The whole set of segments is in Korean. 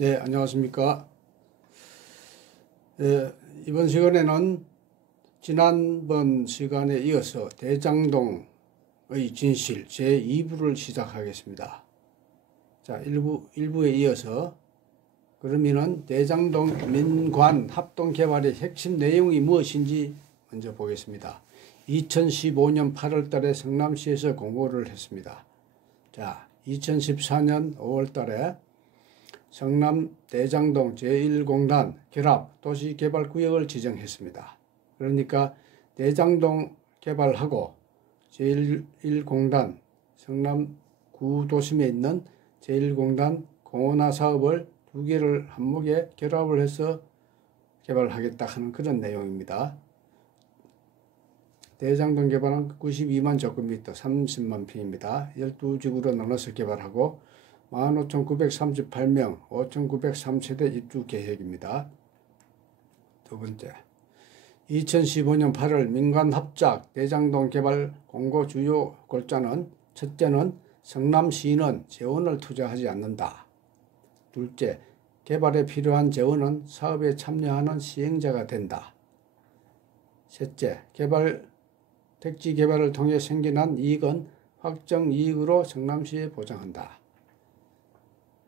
네, 안녕하십니까. 이번 시간에는 지난번 시간에 이어서 대장동의 진실 제2부를 시작하겠습니다. 자, 1부에 이어서 그러면은 대장동 민관 합동개발의 핵심 내용이 무엇인지 먼저 보겠습니다. 2015년 8월 달에 성남시에서 공고를 했습니다. 자, 2014년 5월 달에 성남 대장동 제1공단 결합 도시개발구역을 지정했습니다. 그러니까 대장동 개발하고 제1공단 성남 구도심에 있는 제1공단 공원화 사업을 두 개를 한목에 결합을 해서 개발하겠다 하는 그런 내용입니다. 대장동 개발은 92만 제곱미터 30만 평입니다. 12지구로 나눠서 개발하고 15,938명 5,903세대 입주 계획입니다. 두 번째, 2015년 8월 민관합작 대장동 개발 공고 주요 골자는 첫째는 성남시는 재원을 투자하지 않는다. 둘째, 개발에 필요한 재원은 사업에 참여하는 시행자가 된다. 셋째, 택지 개발을 통해 생겨난 이익은 확정 이익으로 성남시에 보장한다.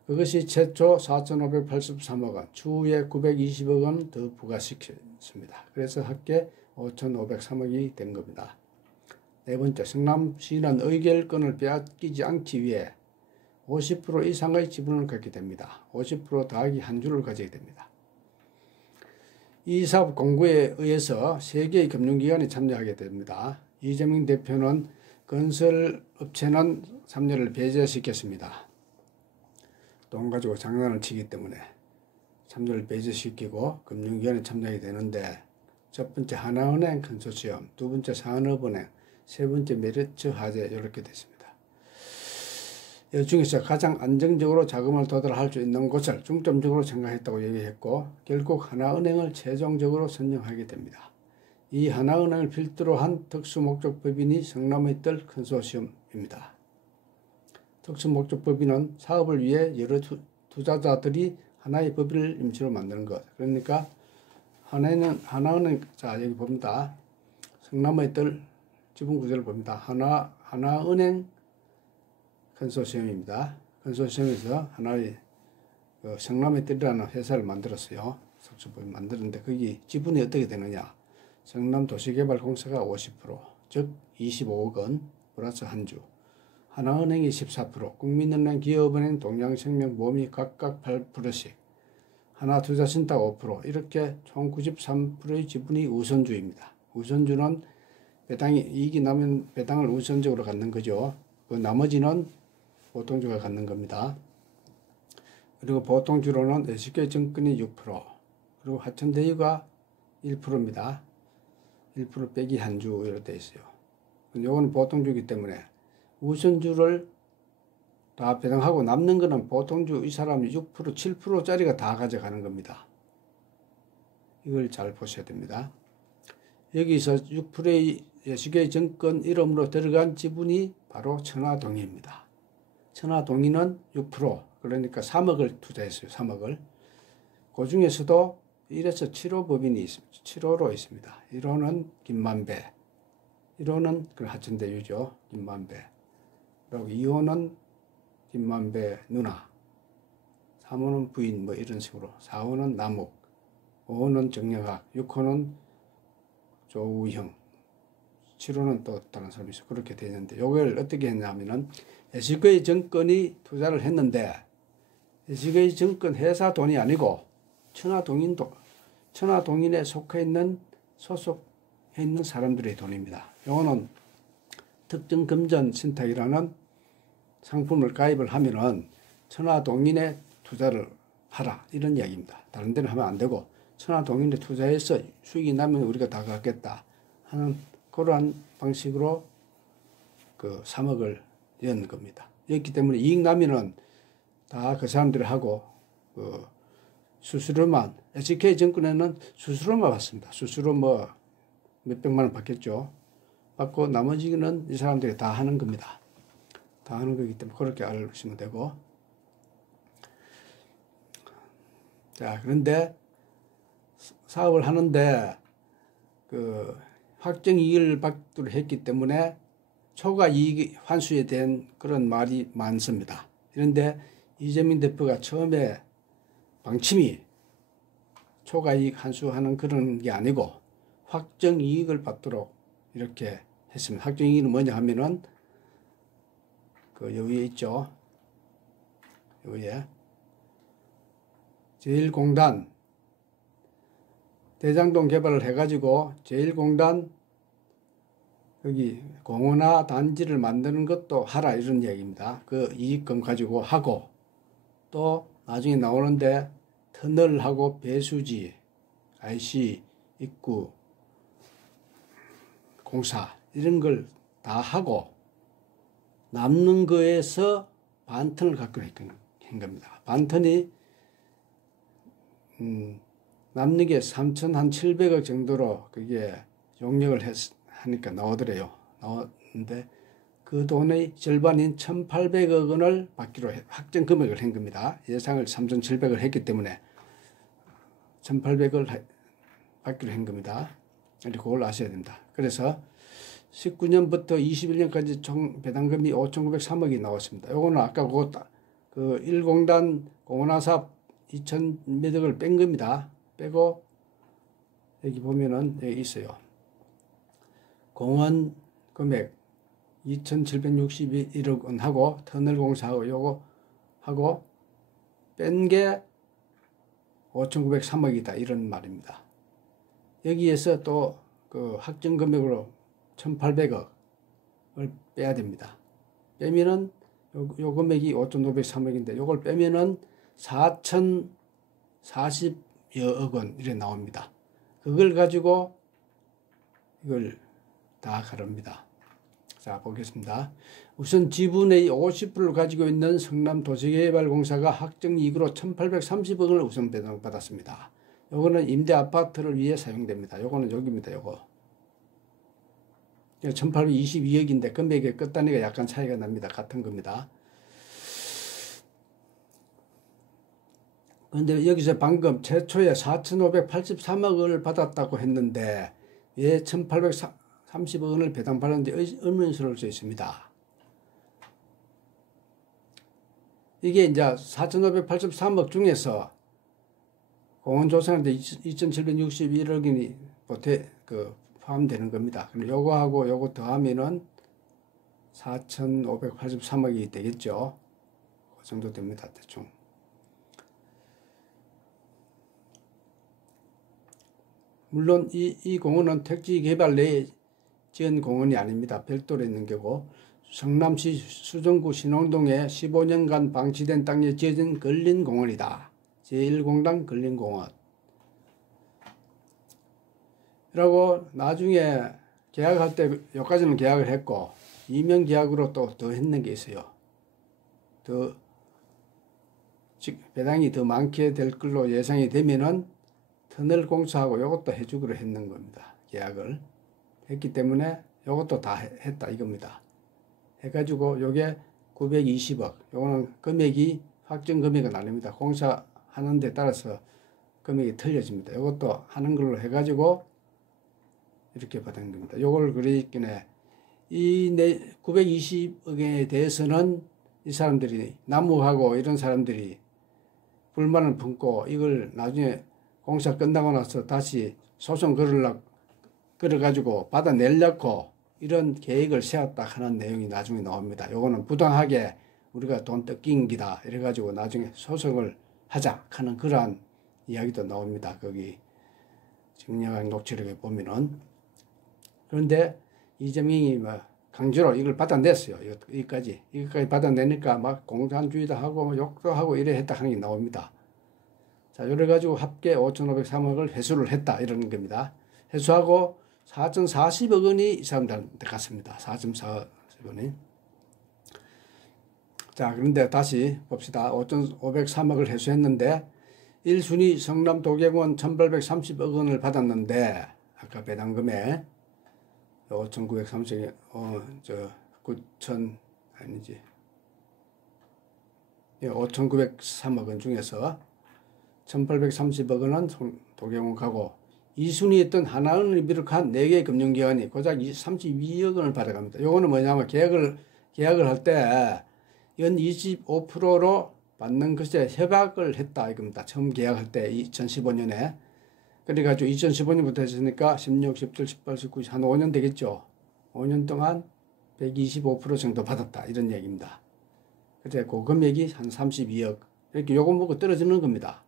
그것이 최초 4,583억 원, 추후에 920억 원 더 부과시켰습니다. 그래서 합계 5,503억이 된 겁니다. 네 번째, 성남시는 의결권을 빼앗기지 않기 위해 50% 이상의 지분을 갖게 됩니다. 50% 더하기 한 주를 가지게 됩니다. 이 사업 공고에 의해서 3개의 금융기관이 참여하게 됩니다. 이재명 대표는 건설업체는 참여를 배제시켰습니다. 돈 가지고 장난을 치기 때문에 참여를 배제시키고 금융기관에 참여하게 되는데, 첫 번째 하나은행 컨소시엄, 두 번째 산업은행, 세 번째 메리츠 화재 이렇게 됐습니다. 이 중에서 가장 안정적으로 자금을 도달할 수 있는 곳을 중점적으로 생각했다고 얘기했고, 결국 하나은행을 최종적으로 선정하게 됩니다. 이 하나은행을 필두로 한 특수목적법인이 성남의 뜰 컨소시엄입니다. 특수목적법인은 사업을 위해 여러 투자자들이 하나의 법인을 임시로 만드는 것. 그러니까 하나은행, 자 여기 봅니다. 성남의 뜰 지분구조를 봅니다. 하나은행 컨소시엄입니다. 컨소시엄에서 하나의 성남의 뜰이라는 회사를 만들었어요. 특수법인 만드는데 거기 지분이 어떻게 되느냐. 성남도시개발공사가 50%, 즉 25억 원 플러스 한 주. 하나은행이 14%, 국민은행, 기업은행, 동양생명보험이 각각 8%씩, 하나투자신탁 5%, 이렇게 총 93%의 지분이 우선주입니다. 우선주는 이익이 나면 배당을 우선적으로 갖는 거죠. 그 나머지는 보통주가 갖는 겁니다. 그리고 보통주로는 SK증권이 6%, 그리고 하천대유가 1%입니다. 1% 빼기 한 주 이렇게 되어 있어요. 이거는 보통주이기 때문에 우선주를 다 배당하고 남는 거는 보통주 이 사람이 6%, 7%짜리가 다 가져가는 겁니다. 이걸 잘 보셔야 됩니다. 여기서 6%의 SK증권 이름으로 들어간 지분이 바로 천화동의입니다. 천화동의는 6%, 그러니까 3억을 투자했어요. 3억을. 그 중에서도 1에서 7호 법인이 있습니다. 7호로 있습니다. 1호는 김만배, 1호는 그 하천대유죠. 김만배. 그리고 2호는 김만배 누나, 3호는 부인 뭐 이런 식으로, 4호는 남욱, 5호는 정영학, 6호는 조우형, 7호는 또 다른 사람이 있어. 그렇게 되는데, 이걸 어떻게 했냐면은 SK증권이 투자를 했는데 SK증권 회사 돈이 아니고 천화동인에 소속해 있는 사람들의 돈입니다. 이거는 특정금전신탁이라는 상품을 가입을 하면은 천화동인에 투자를 하라 이런 이야기입니다. 다른 데는 하면 안 되고 천화동인에 투자해서 수익이 나면 우리가 다 갖겠다 하는 그러한 방식으로 그 3억을 연 겁니다. 였기 때문에 이익 나면은 다 그 사람들이 하고 그 수수료만, SK증권에는 수수료만 받습니다. 수수료 뭐 몇백만 원 받겠죠. 받고 나머지는 이 사람들이 다 하는 겁니다. 다 하는 거기 때문에 그렇게 알으시면 되고, 자, 그런데 사업을 하는데 그 확정 이익을 받기로 했기 때문에 초과 이익 환수에 대한 그런 말이 많습니다. 그런데 이재명 대표가 처음에 방침이 초과 이익 환수하는 그런 게 아니고 확정 이익을 받도록 이렇게 했습니다. 확정 이익은 뭐냐 하면은 그 여기에 있죠. 여기에 제1공단 대장동 개발을 해가지고 제1공단 여기 공원화 단지를 만드는 것도 하라 이런 이야기입니다. 그 이익금 가지고 하고 또 나중에 나오는데 터널하고 배수지, IC, 입구, 공사 이런 걸 다 하고 남는 거에서 반턴을 갖기로 한 겁니다. 반턴이 남는 게 3,700억 정도로 그게 용역을 하니까 나오더래요. 나왔는데 그 돈의 절반인 1,800억 원을 받기로 확정 금액을 한 겁니다. 예상을 3,700을 했기 때문에 1,800을 받기로 한 겁니다. 그걸 아셔야 됩니다. 그래서 19년부터 21년까지 총 배당금이 5,903억이 나왔습니다. 요거는 아까 그 1공단 공원화 사업 2천 몇 억을 뺀 겁니다. 빼고 여기 보면은 여기 있어요. 공원 금액 2,761억 원 하고 터널 공사하고 요거 하고 뺀 게 5,903억이다 이런 말입니다. 여기에서 또 그 확정 금액으로 1,800억을 빼야 됩니다. 빼면은 요 금액이 5,503억인데 요걸 빼면은 4,040여억 원 이래 나옵니다. 그걸 가지고 이걸 다 가릅니다. 자, 보겠습니다. 우선 지분의 50%를 가지고 있는 성남도시개발공사가 확정이익으로 1,830억 원을 우선 배당받았습니다. 요거는 임대 아파트를 위해 사용됩니다. 요거는 여기입니다. 요거 1,822억인데 금액의 끝단위가 약간 차이가 납니다. 같은 겁니다. 그런데 여기서 방금 최초에 4,583억 원을 받았다고 했는데 왜 1,830억 원을 배당받았는지 의문스러울 수 있습니다. 이게 이제 4,583억 중에서 공원 조성하는데 2,761억이 포함되는 겁니다. 그럼 요거하고 요거 더하면은 4,583억이 되겠죠. 그 정도 됩니다. 대충. 물론 이 공원은 택지 개발 내에 지은 공원이 아닙니다. 별도로 있는 거고 성남시 수정구 신홍동에 15년간 방치된 땅에 지어진 근린공원이다. 제1공단 근린공원. 라고 나중에 계약할 때 여기까지는 계약을 했고 이명 계약으로 또 더 했는 게 있어요. 더 배당이 더 많게 될 걸로 예상이 되면은 터널 공사하고 이것도 해주기로 했는 겁니다. 계약을 했기 때문에 이것도 다 했다 이겁니다. 해가지고 요게 920억. 요거는 금액이 확정 금액은 아닙니다. 공사하는 데 따라서 금액이 틀려집니다. 이것도 하는 걸로 해가지고 이렇게 받은 겁니다. 요걸 그러기에 이 920억에 대해서는 이 사람들이 나무하고 이런 사람들이 불만을 품고 이걸 나중에 공사 끝나고 나서 다시 소송 걸어가지고 받아내려고 이런 계획을 세웠다 하는 내용이 나중에 나옵니다. 요거는 부당하게 우리가 돈 뜯긴 기다 이래가지고 나중에 소송을 하자 하는 그러한 이야기도 나옵니다. 거기 정량한 녹취록에 보면은. 그런데 이재명이 강제로 이걸 받아냈어요. 이것까지 받아내니까 막 공산주의다 하고 욕도 하고 이래 했다 하는 게 나옵니다. 자, 이래 가지고 합계 5,503억을 회수를 했다 이러는 겁니다. 회수하고 4,040억 원이 이 사람들한테 갔습니다. 4,040억 원이. 자, 그런데 다시 봅시다. 5,503억을 회수했는데 1순위 성남도계공원 1,830억 원을 받았는데 아까 배당금에 5,930억 9천 아니지 5,903억 원 중에서 1830억 원은 도경원 가고 2순위였던 하나은행을 비롯한 4개의 금융기관이 고작 32억 원을 받아갑니다. 요거는 뭐냐면 계약을 할 때 연 25%로 받는 것에 협약을 했다 이겁니다. 처음 계약할 때 2015년에. 그래가지고 2015년부터 했으니까 16, 17, 18, 19, 한 5년 되겠죠. 5년 동안 125% 정도 받았다 이런 얘기입니다. 그래서 그 금액이 한 32억 이렇게 요금 보고 떨어지는 겁니다.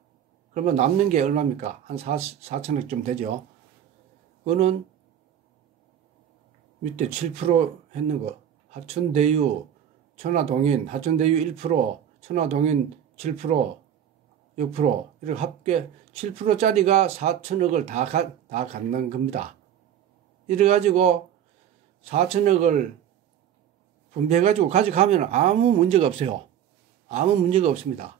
그러면 남는 게 얼마입니까? 한 4천억 되죠. 그거는 밑에 7% 했는 거. 하천대유, 천화동인, 하천대유 1%, 천화동인 7%, 6%, 이렇게 합계 7%짜리가 4천억을 다 갖는 겁니다. 이래가지고 4천억을 분배해가지고 가져가면 아무 문제가 없어요. 아무 문제가 없습니다.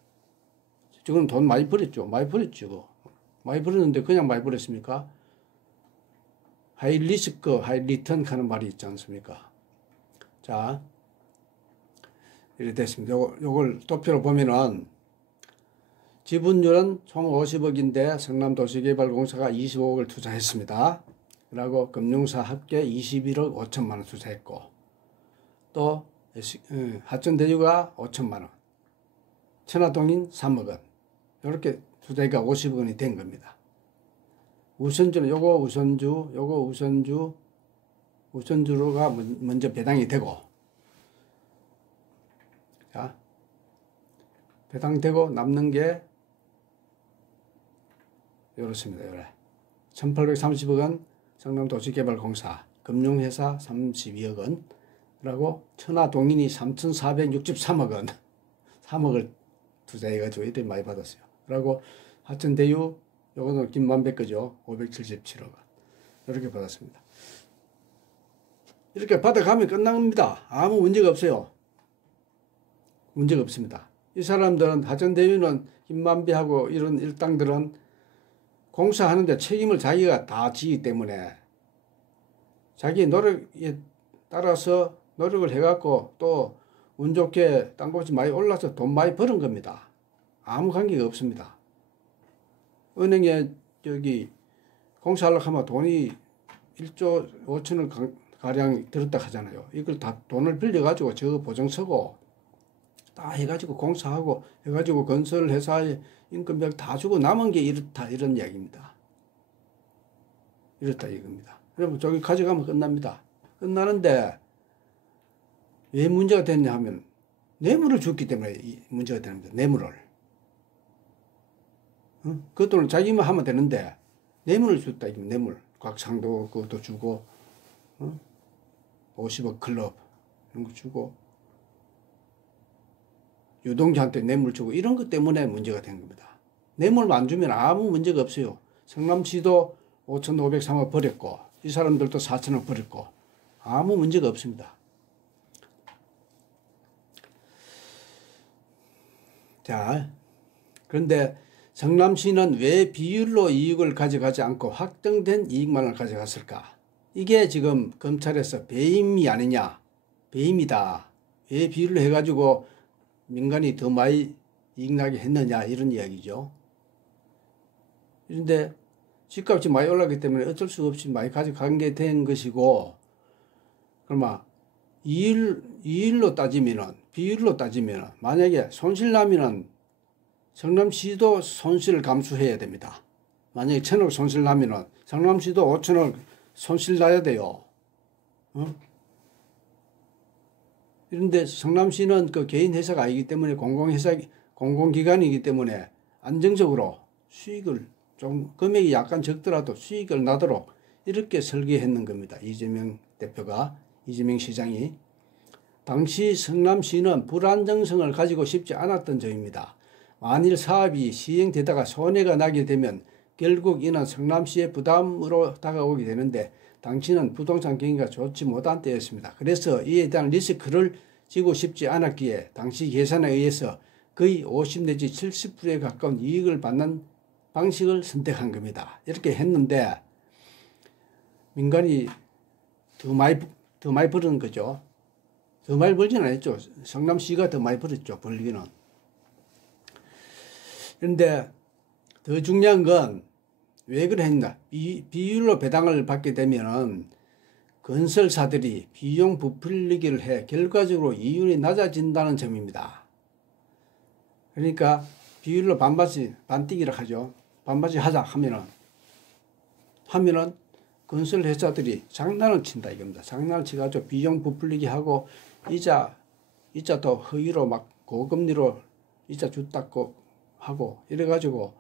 지금 돈 많이 벌었죠. 많이 벌었죠. 많이 벌었는데 그냥 많이 벌었습니까? 하이 리스크, 하이 리턴 하는 말이 있지 않습니까? 자, 이렇게 됐습니다. 요걸 도표로 보면은 지분율은 총 50억인데 성남도시개발공사가 25억을 투자했습니다. 그리고 금융사 합계 21억 5천만 원 투자했고 또 하천대유가 5천만 원, 천화동인 3억 원 이렇게 투자가 50억 원이 된 겁니다. 우선주는 요거 우선주로가 먼저 배당이 되고 자 배당되고 남는 게 이렇습니다. 요래 1830억 원 성남도시개발공사 금융회사 32억 원 라고 천화동인이 3463억 원 3억을 투자해가지고 이렇게 많이 받았어요. 그리고 하천대유 요거는 김만배 거죠. 577억 원 이렇게 받았습니다. 이렇게 받아가면 끝납니다. 아무 문제가 없어요. 문제가 없습니다. 이 사람들은 하천대유는 김만배하고 이런 일당들은 공사하는데 책임을 자기가 다 지기 때문에 자기 노력에 따라서 노력을 해갖고 또 운 좋게 땅값이 많이 올라서 돈 많이 버는 겁니다. 아무 관계가 없습니다. 은행에 공사하려고 하면 돈이 1조 5천을 가량 들었다 하잖아요. 이걸 다 돈을 빌려가지고 저 보증 서고 다 해가지고 공사하고 해가지고 건설회사에 임금비를 다 주고 남은 게 이렇다 이런 이야기입니다. 이렇다 이겁니다. 여러분 저기 가져가면 끝납니다. 끝나는데 왜 문제가 됐냐 하면 뇌물을 줬기 때문에 문제가 됩니다. 뇌물을. 그 돈을 자기만 하면 되는데 뇌물을 줬다 이거 뇌물. 곽상도 그것도 주고 50억 클럽 이런 거 주고 유동자한테 뇌물 주고 이런 것 때문에 문제가 된 겁니다. 뇌물만 안 주면 아무 문제가 없어요. 성남시도 5,503억 버렸고 이 사람들도 4천억 버렸고 아무 문제가 없습니다. 자, 그런데 성남시는 왜 비율로 이익을 가져가지 않고 확정된 이익만을 가져갔을까? 이게 지금 검찰에서 배임이 아니냐, 배임이다. 왜 비율로 해가지고 민간이 더 많이 이익나게 했느냐 이런 이야기죠. 그런데 집값이 많이 올랐기 때문에 어쩔 수 없이 많이 가져간 게 된 것이고 그러면 이율로 따지면은 비율로 따지면은 만약에 손실 나면은 성남시도 손실을 감수해야 됩니다. 만약에 1,000억 손실 나면은 성남시도 5천억 손실 나야 돼요. 그런데 성남시는 그 개인 회사가 아니기 때문에 공공기관이기 때문에 안정적으로 수익을 좀 금액이 약간 적더라도 수익을 나도록 이렇게 설계했는 겁니다. 이재명 대표가 이재명 시장이 당시 성남시는 불안정성을 가지고 싶지 않았던 점입니다. 만일 사업이 시행되다가 손해가 나게 되면 결국 이는 성남시의 부담으로 다가오게 되는데 당시는 부동산 경기가 좋지 못한 때였습니다. 그래서 이에 대한 리스크를 지고 싶지 않았기에 당시 계산에 의해서 거의 50 내지 70%에 가까운 이익을 받는 방식을 선택한 겁니다. 이렇게 했는데 민간이 더 많이 버는 거죠. 더 많이 벌지는 않았죠. 성남시가 더 많이 벌었죠. 벌기는. 그런데 더 중요한 건 왜 그랬냐. 비율로 배당을 받게 되면은 건설사들이 비용 부풀리기를 해 결과적으로 이윤이 낮아진다는 점입니다. 그러니까 비율로 반뛰기를 하죠. 반반씩 하자 하면은 건설회사들이 장난을 친다 이겁니다. 장난을 치가지고 비용 부풀리기 하고 이자도 허위로 막 고금리로 이자 줬다고 하고 이래가지고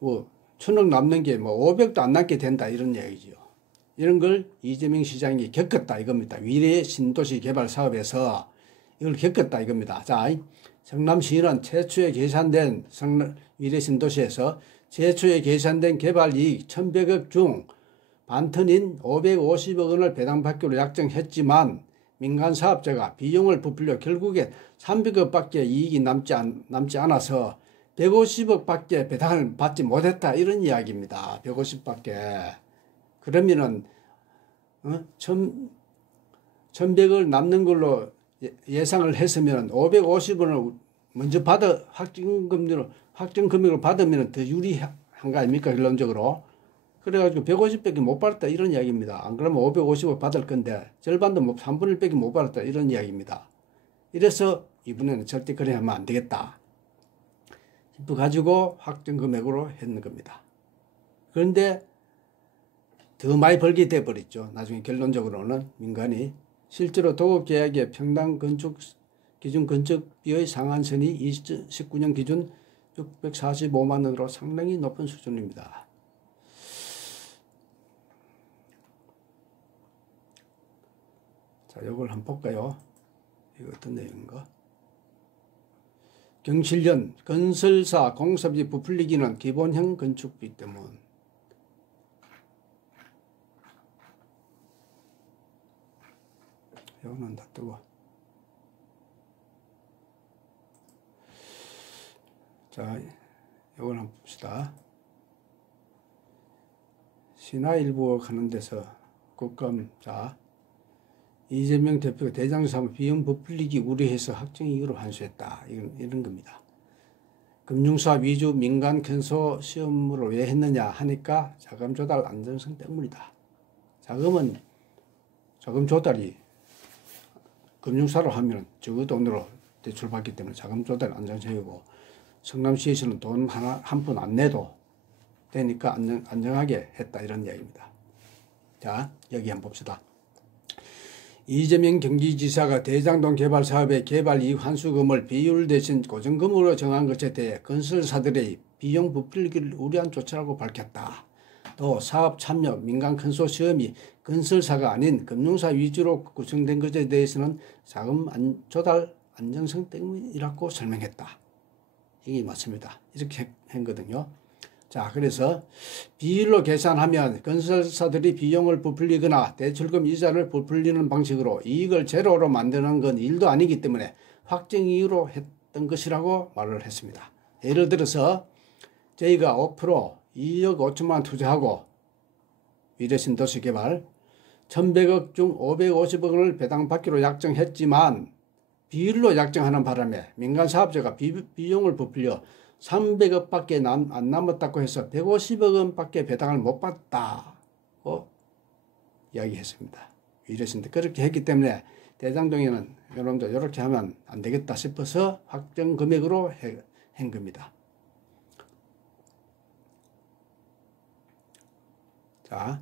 뭐 1,000억 남는 게 뭐 500도 안 남게 된다 이런 얘기죠. 이런 걸 이재명 시장이 겪었다 이겁니다. 위례 신도시 개발 사업에서 이걸 겪었다 이겁니다. 자, 성남시는 최초에 계산된 위례 신도시에서 최초에 계산된 개발 이익 1,100억 중 반턴인 550억 원을 배당받기로 약정했지만 민간 사업자가 비용을 부풀려 결국에 300억 밖에 이익이 남지 않아서 150억 밖에 배당을 받지 못했다 이런 이야기입니다. 150 밖에. 그러면은 1,100을 남는 걸로 예상을 했으면 550원을 먼저 확정 금액을 받으면 더 유리한 거 아닙니까? 결론적으로. 그래가지고 150밖에 못 받았다 이런 이야기입니다. 안 그러면 550억 받을 건데 절반도 3분의 1밖에 못 받았다 이런 이야기입니다. 이래서 이번에는 절대 그래 하면 안 되겠다 싶어가지고 확정 금액으로 했는 겁니다. 그런데 더 많이 벌게 돼버렸죠. 나중에 결론적으로는 민간이 실제로 도급계약의 평당 건축 기준 건축비의 상한선이 2019년 기준 645만 원으로 상당히 높은 수준입니다. 자, 이걸 한번 볼까요? 이거 어떤 내용인가? 경실련 건설사 공사비 부풀리기는 기본형 건축비 때문. 이거는 다 뜨고. 자, 이걸 한번 봅시다. 신화일보 가는 데서 국감, 자, 이재명 대표가 대장사무 비용 부풀리기 우려해서 확정이익으로 환수했다. 이런 겁니다. 금융사 위주 민간 컨소시엄으로 왜 했느냐 하니까 자금 조달 안정성 때문이다. 자금 조달이 금융사로 하면 적은 돈으로 대출받기 때문에 자금 조달 안정성이고 성남시에서는 돈 한 푼 안 내도 되니까 안정하게 했다 이런 이야기입니다. 자, 여기 한번 봅시다. 이재명 경기지사가 대장동 개발 사업의 개발 이익 환수금을 비율 대신 고정금으로 정한 것에 대해 건설사들의 비용 부풀리기를 우려한 조치라고 밝혔다. 또 사업 참여 민간 컨소시엄이 건설사가 아닌 금융사 위주로 구성된 것에 대해서는 자금 조달 안정성 때문이라고 설명했다. 이게 맞습니다. 이렇게 한 거거든요. 자, 그래서 비율로 계산하면 건설사들이 비용을 부풀리거나 대출금 이자를 부풀리는 방식으로 이익을 제로로 만드는 건 일도 아니기 때문에 확정이익으로 했던 것이라고 말을 했습니다. 예를 들어서 저희가 5% 2억 5천만 원 투자하고 위례신도시 개발 1,100억 중 550억 원을 배당받기로 약정했지만 비율로 약정하는 바람에 민간 사업자가 비용을 부풀려 300억 밖에 안 남았다고 해서 150억 원 밖에 배당을 못 받았다고 이야기했습니다. 위례신도 그렇게 했기 때문에 대장동에는 여러분들 이렇게 하면 안 되겠다 싶어서 확정 금액으로 한 겁니다. 자,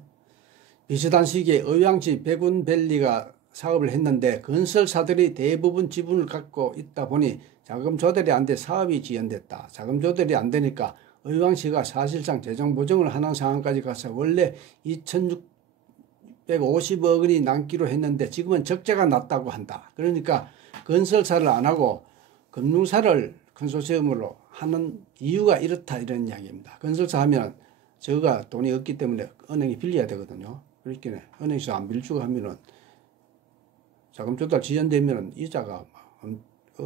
비슷한 시기에 의왕시 백운밸리가 사업을 했는데 건설사들이 대부분 지분을 갖고 있다 보니 자금 조달이 안 돼 사업이 지연됐다. 자금 조달이 안 되니까 의왕시가 사실상 재정 보증을 하는 상황까지 가서 원래 2,650억 원이 남기로 했는데 지금은 적자가 났다고 한다. 그러니까 건설사를 안 하고 금융사를 컨소시엄으로 하는 이유가 이렇다 이런 이야기입니다. 건설사 하면 저가 돈이 없기 때문에 은행이 빌려야 되거든요. 그렇게 은행에서 안 빌주고 하면은 자금 조달 지연되면 이자가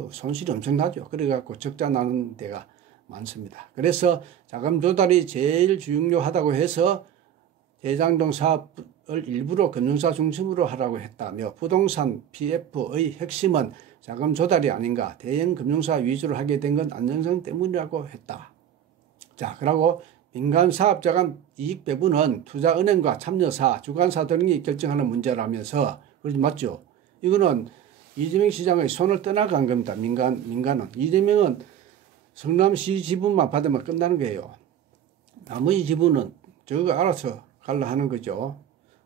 손실이 엄청나죠. 그래갖고 적자 나는 데가 많습니다. 그래서 자금 조달이 제일 중요하다고 해서 대장동 사업을 일부러 금융사 중심으로 하라고 했다며 부동산 PF의 핵심은 자금 조달이 아닌가 대형 금융사 위주로 하게 된 건 안정성 때문이라고 했다. 자, 그리고 민간 사업자 간 이익 배분은 투자은행과 참여사, 주관사 등이 결정하는 문제라면서, 그러지 맞죠? 이거는 이재명 시장의 손을 떠나간 겁니다. 민간은. 이재명은 성남시 지분만 받으면 끝나는 거예요. 나머지 지분은 저거 알아서 갈라 하는 거죠.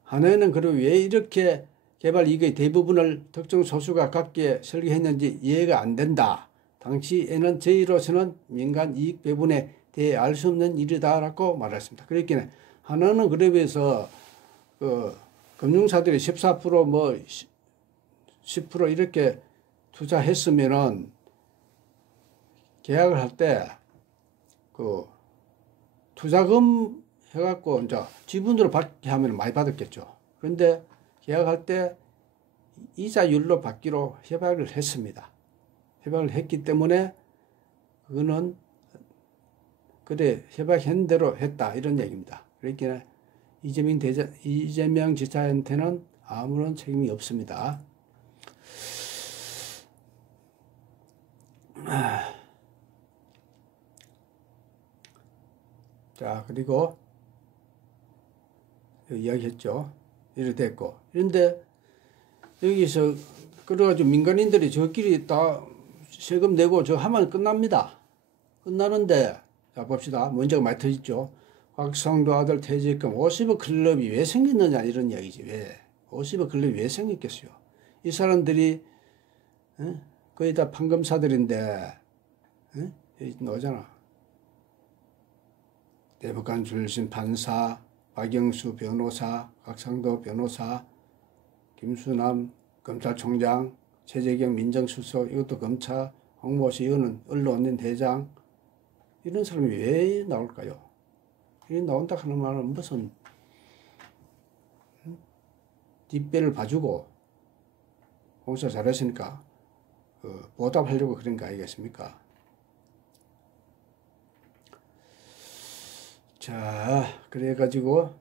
하나는 그리고 왜 이렇게 개발 이익의 대부분을 특정 소수가 갖게 설계했는지 이해가 안 된다. 당시에는 저희로서는 민간 이익 배분에 대해 알 수 없는 일이다라고 말했습니다. 그랬기에 하나는 그래서 그 금융사들이 14% 10% 이렇게 투자했으면은 계약을 할 때 그 투자금 해갖고 이제 지분으로 받게 하면 많이 받았겠죠. 그런데 계약할 때 이자율로 받기로 협약을 했습니다. 협약을 했기 때문에 그거는 그래 협약한 대로 했다 이런 얘기입니다. 그러니까 이재명 지사한테는 아무런 책임이 없습니다. 자, 그리고 이야기했죠. 이래 됐고. 그런데 여기서 그래가지고 민간인들이 저끼리 다 세금 내고 저 하면 끝납니다. 끝나는데 자 봅시다. 문제가 많이 터졌죠. 곽상도 아들 퇴직금 50억 클럽이 왜 생겼느냐 이런 이야기지. 왜 50억 클럽이 왜 생겼겠어요. 이 사람들이 거의 다 판검사들인데 여기 나오잖아. 대법관 출신 판사, 박영수 변호사, 곽상도 변호사, 김수남 검찰총장, 최재경 민정수석, 이것도 검찰, 홍모씨 이거는 언론인 대장, 이런 사람이 왜 나올까요? 이 나온다 하는 말은 무슨 뒷배를 봐주고 공사 잘했으니까 보답하려고 그런 거 아니겠습니까? 자, 그래가지고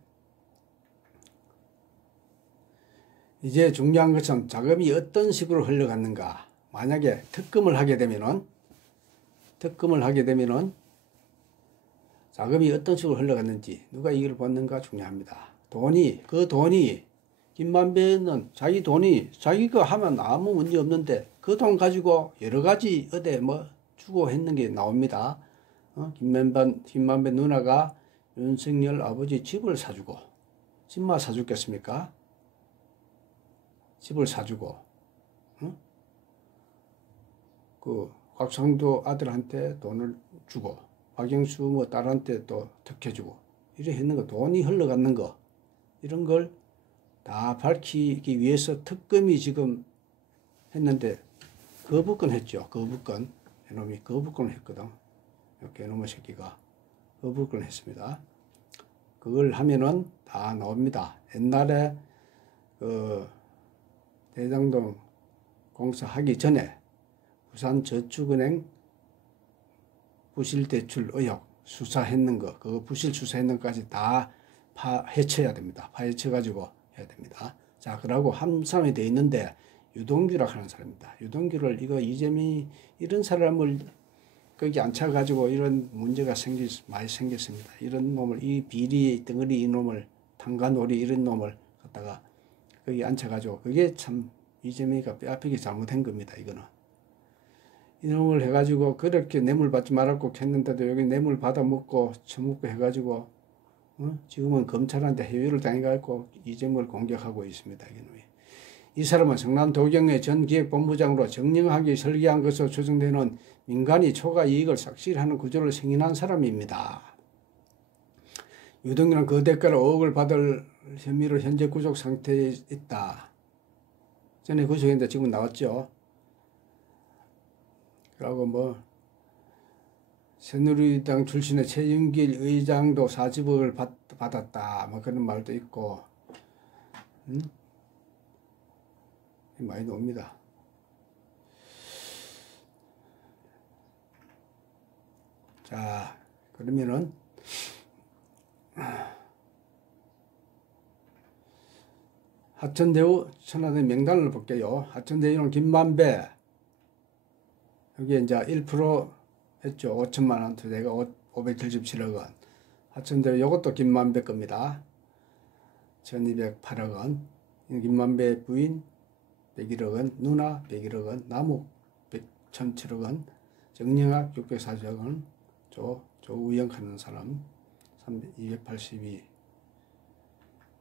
이제 중요한 것은 자금이 어떤 식으로 흘러갔는가. 만약에 특검을 하게 되면은 자금이 어떤 식으로 흘러갔는지 누가 이익을 받는가 중요합니다. 그 돈이 김만배는 자기 돈이 자기가 하면 아무 문제 없는데 그 돈 가지고 여러 가지 어디 뭐 주고 했는 게 나옵니다. 김만배 누나가 윤석열 아버지 집을 사주고, 집만 사줬겠습니까? 집을 사주고, 그 곽상도 아들한테 돈을 주고, 박영수 뭐 딸한테 또 특혜주고, 이래 했는 거, 돈이 흘러가는 거, 이런 걸 다 밝히기 위해서 특검이 지금 했는데, 거부권 했죠. 거부권. 이놈이 거부권을 했거든. 이렇게 이놈의 새끼가. 거부권 했습니다. 그걸 하면은 다 나옵니다. 옛날에 그 대장동 공사하기 전에 부산저축은행 부실대출 의혹 수사했는 거, 그거 부실 수사했는 것까지 다 해쳐야 됩니다. 파헤쳐가지고 해야 됩니다. 자, 그러고 한 사람이 돼 있는데 유동규라고 하는 사람입니다. 유동규를 이재명이 이런 사람을 거기 앉혀가지고 이런 문제가 많이 생겼습니다. 이런 놈을, 이 비리 덩어리 이놈을, 탄간오리 이런 놈을 갖다가 거기 앉혀가지고, 그게 참 이재명이가 뼈아프게 잘못한 겁니다. 이거는. 이놈을 해가지고 그렇게 뇌물 받지 말았고 했는데도 여기 뇌물 받아먹고 처먹고 해가지고, 지금은 검찰한테 해외를 당해가지고 이재명을 공격하고 있습니다. 이놈이. 이 사람은 성남도경의 전 기획본부장으로 정령하게 설계한 것으로 추정되는 민간이 초과 이익을 삭실하는 구조를 승인한 사람입니다. 유동규는 그 대가로 5억을 받을 혐의로 현재 구속 상태에 있다. 전에 구속했는데 지금 나왔죠. 그리고 뭐 새누리당 출신의 최윤길 의장도 40억을 받았다. 뭐 그런 말도 있고, 많이 나옵니다. 자, 그러면은 하천대유 천하대 명단을 볼게요. 하천대유는 김만배, 여기 이제 1% 했죠. 5천만 원 투자가 577억 원. 하천대유 요것도 김만배 겁니다. 1208억 원. 김만배 부인 101억 원, 누나 101억 원, 남욱 1007억 원, 정영학 640억 원, 조우영 하는 사람 282,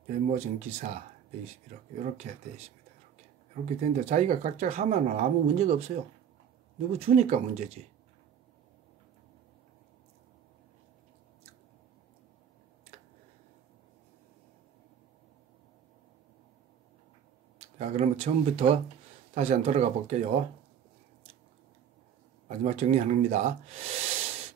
배모정 기사 121억 이렇게 되어 있습니다. 이렇게 되는데 자기가 각자 하면 아무 문제가 없어요. 누구 주니까 문제지. 자, 그러면 처음부터 다시 한번 돌아가 볼게요. 마지막 정리하는 겁니다.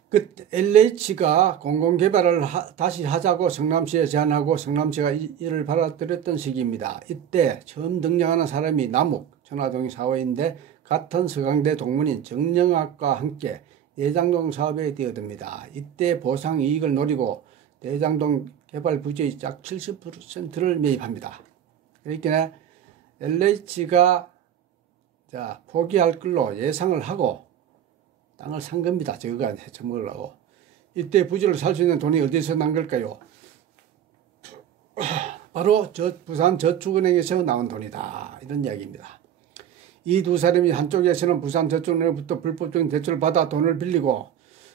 그 LH가 공공개발을 다시 하자고 성남시에 제안하고 성남시가 이를 받아들였던 시기입니다. 이때 처음 등장하는 사람이 남욱 천화동이 사회인데 같은 서강대 동문인 정영학과 함께 대장동 사업에 뛰어듭니다. 이때 보상 이익을 노리고 대장동 개발 부지의 약 70%를 매입합니다. 그러니까 LH가 포기할 걸로 예상을 하고 땅을 산 겁니다. 저거가 헤쳐먹으려고. 이때 부지를 살 수 있는 돈이 어디서 난 걸까요? 바로 부산저축은행에서 나온 돈이다. 이런 이야기입니다. 이 두 사람이 한쪽에서는 부산저축은행부터 불법적인 대출을 받아 돈을 빌리고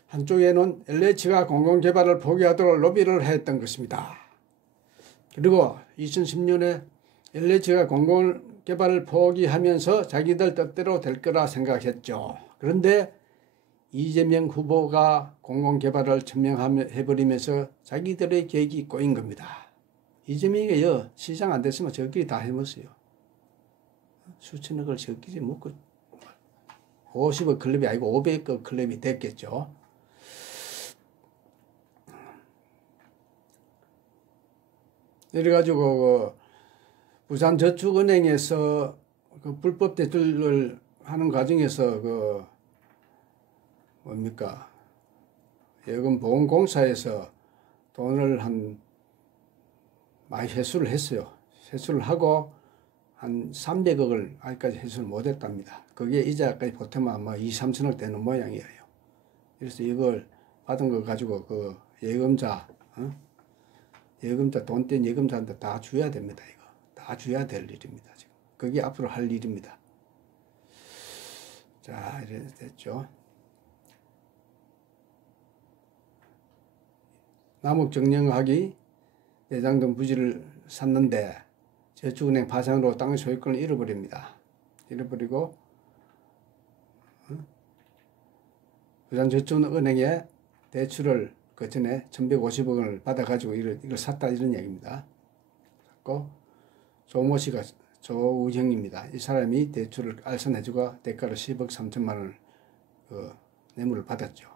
한쪽에는 LH가 공공개발을 포기하도록 로비를 했던 것입니다. 그리고 2010년에 LH가 공공개발을 포기하면서 자기들 뜻대로 될 거라 생각했죠. 그런데 이재명 후보가 공공개발을 천명해버리면서 자기들의 계획이 꼬인 겁니다. 이재명이 시장 안 됐으면 저끼리 다 해먹었어요. 수천억을 저끼리 먹고 50억 클럽이 아니고 500억 클럽이 됐겠죠. 이래가지고 부산저축은행에서 그 불법 대출을 하는 과정에서 예금보험공사에서 돈을 많이 회수를 했어요. 회수를 하고 한 300억을 아직까지 회수를 못했답니다. 그게 이자까지 보태면 아마 2, 3천억 되는 모양이에요. 그래서 이걸 받은 거 가지고 그 예금자 돈 뗀 예금자한테 다 줘야 됩니다. 이거 다 줘야 될 일입니다. 지금 그게 앞으로 할 일입니다. 자, 이래 됐죠. 남욱 정영학이 대장동 부지를 샀는데 저축은행 파산으로 땅의 소유권을 잃어버립니다. 잃어버리고 부산저축은행에 대출을 그 전에 1150억 원을 받아가지고 이걸 샀다 이런 얘기입니다. 샀고 조모 씨가 조우형입니다. 이 사람이 대출을 알선해주고 대가로 10억 3천만 원을 뇌물을 받았죠.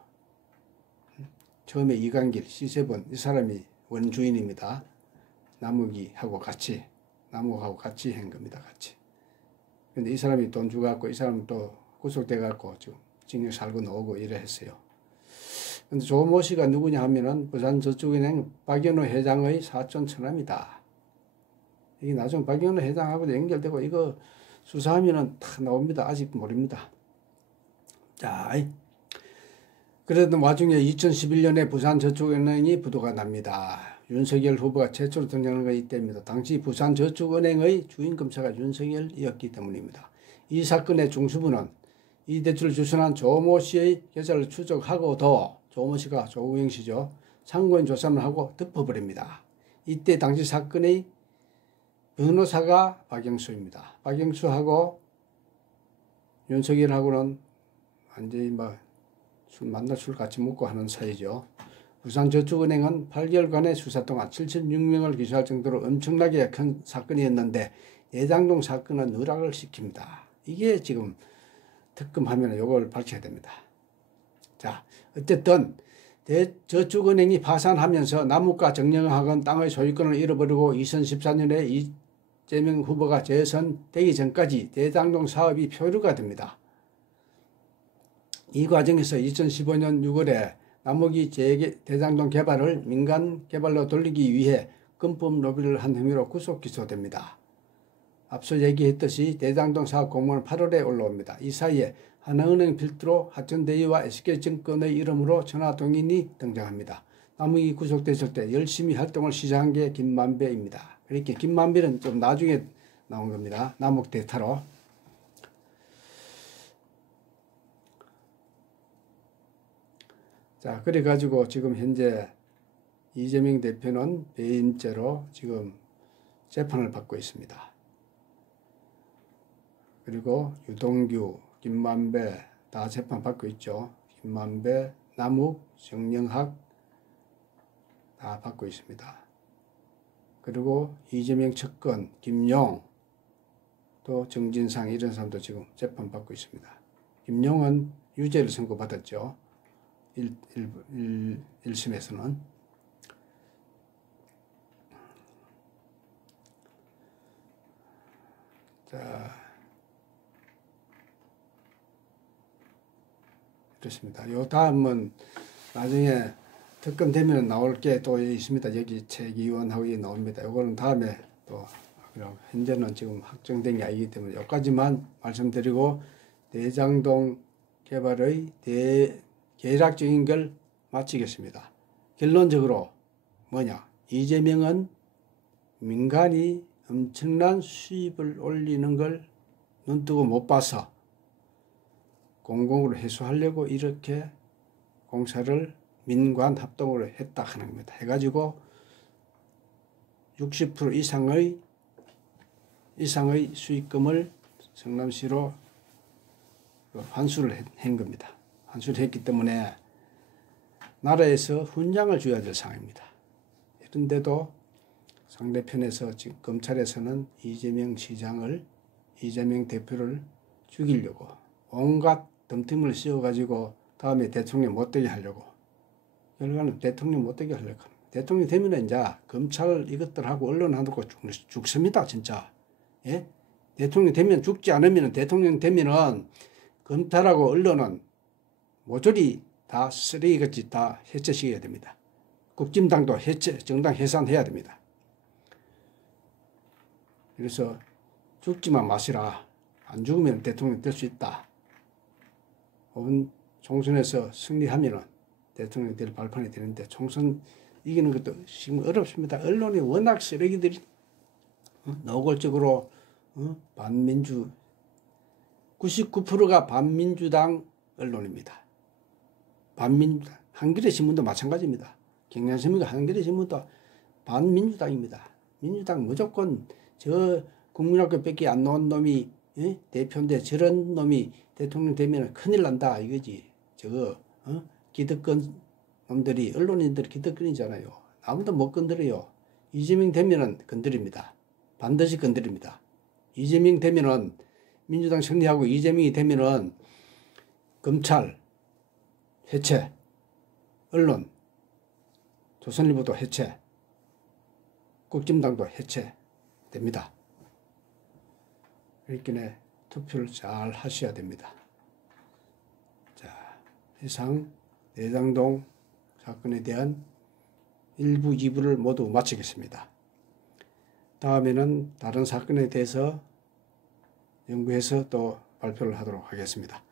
처음에 이강길, C7 이 사람이 원주인입니다. 남욱하고 같이 한 겁니다. 같이. 근데 이 사람이 돈 주갖고 이 사람은 또 구속돼갖고 지금 징역 살고 나오고 이래 했어요. 근데 조모 씨가 누구냐 하면은 부산저축은행 박연호 회장의 사촌 처남이다. 이게 나중에 박연호 회장하고도 연결되고 이거 수사하면은 다 나옵니다. 아직 모릅니다. 자, 그러던 와중에 2011년에 부산저축은행이 부도가 납니다. 윤석열 후보가 최초로 등장한 것이 이때입니다. 당시 부산저축은행의 주인검사가 윤석열이었기 때문입니다. 이 사건의 중수부는 이 대출을 주선한 조모 씨의 계좌를 추적하고도 조모 씨가 조우영 씨죠. 참고인 조사를 하고 덮어버립니다. 이때 당시 사건의 변호사가 박영수입니다. 박영수하고 윤석열하고는 완전히 만날 술 같이 먹고 하는 사이죠. 부산저축은행은 8개월간의 수사 동안 76명을 기소할 정도로 엄청나게 큰 사건이었는데 대장동 사건은 누락을 시킵니다. 이게 지금 특검하면 이걸 밝혀야 됩니다. 자, 어쨌든 저축은행이 파산하면서 남욱과 정영학은 땅의 소유권을 잃어버리고 2014년에 이재명 후보가 재선되기 전까지 대장동 사업이 표류가 됩니다. 이 과정에서 2015년 6월에 남욱이 대장동 개발을 민간 개발로 돌리기 위해 금품 로비를 한 혐의로 구속 기소됩니다. 앞서 얘기했듯이 대장동 사업 공모는 8월에 올라옵니다. 이 사이에 하나은행 필두로 하천대유와 SK증권의 이름으로 전화동인이 등장합니다. 남욱이 구속됐을 때 열심히 활동을 시작한 게 김만배입니다. 이렇게 김만배는 좀 나중에 나온 겁니다. 남욱 대타로. 자, 그래가지고 지금 현재 이재명 대표는 배임죄로 지금 재판을 받고 있습니다. 그리고 유동규, 김만배 다 재판 받고 있죠. 김만배, 남욱, 정영학 다 받고 있습니다. 그리고 이재명 측근, 김용, 또 정진상 이런 사람도 지금 재판 받고 있습니다. 김용은 유죄를 선고받았죠. 1심에서는. 자, 그렇습니다. 요 다음은 나중에 특검 되면 나올 게 또 있습니다. 여기 최기원하고 나옵니다. 요거는 다음에 또, 현재는 지금 확정된 게 아니기 때문에 여기까지만 말씀드리고 대장동 개발의 계략적인 걸 마치겠습니다. 결론적으로 뭐냐? 이재명은 민간이 엄청난 수입을 올리는 걸 눈뜨고 못 봐서 공공으로 회수하려고 이렇게 공사를 민관 합동으로 했다 하는 겁니다. 해가지고 60% 이상의 수익금을 성남시로 환수를 한 겁니다. 환수를 했기 때문에 나라에서 훈장을 줘야 될 상황입니다. 그런데도 상대편에서 지금 검찰에서는 이재명 시장을, 이재명 대표를 죽이려고 온갖 덤틈을 씌워가지고 다음에 대통령 못되게 하려고, 결과는 대통령 못되게 하려고 합니다. 대통령 되면 이제 검찰 이것들하고 언론하고 죽습니다. 진짜. 예? 대통령 되면 죽지 않으면, 대통령 되면은 검찰하고 언론은 모조리 다 쓰레기같이 다 해체시켜야 됩니다. 국진당도 해체, 정당 해산해야 됩니다. 그래서 죽지만 마시라. 안 죽으면 대통령 될 수 있다. 혹은 총선에서 승리하면 대통령 될 발판이 되는데 총선 이기는 것도 지금 어렵습니다. 언론이 워낙 쓰레기들이 노골적으로 반민주, 99%가 반민주당 언론입니다. 반민주당. 한겨레 신문도 마찬가지입니다. 경향신문과 한겨레 신문도 반민주당입니다. 민주당 무조건 저 국민학교 밖에 안 나온 놈이 대표인데 저런 놈이 대통령 되면 큰일 난다 이거지. 저거 기득권 놈들이, 언론인들이 기득권이잖아요. 아무도 못 건드려요. 이재명 되면은 건드립니다. 반드시 건드립니다. 이재명 되면은 민주당 승리하고 이재명이 되면은 검찰 해체, 언론, 조선일보도 해체, 국진당도 해체됩니다. 그러니까 투표를 잘 하셔야 됩니다. 자, 이상 대장동 사건에 대한 1부, 2부를 모두 마치겠습니다. 다음에는 다른 사건에 대해서 연구해서 또 발표를 하도록 하겠습니다.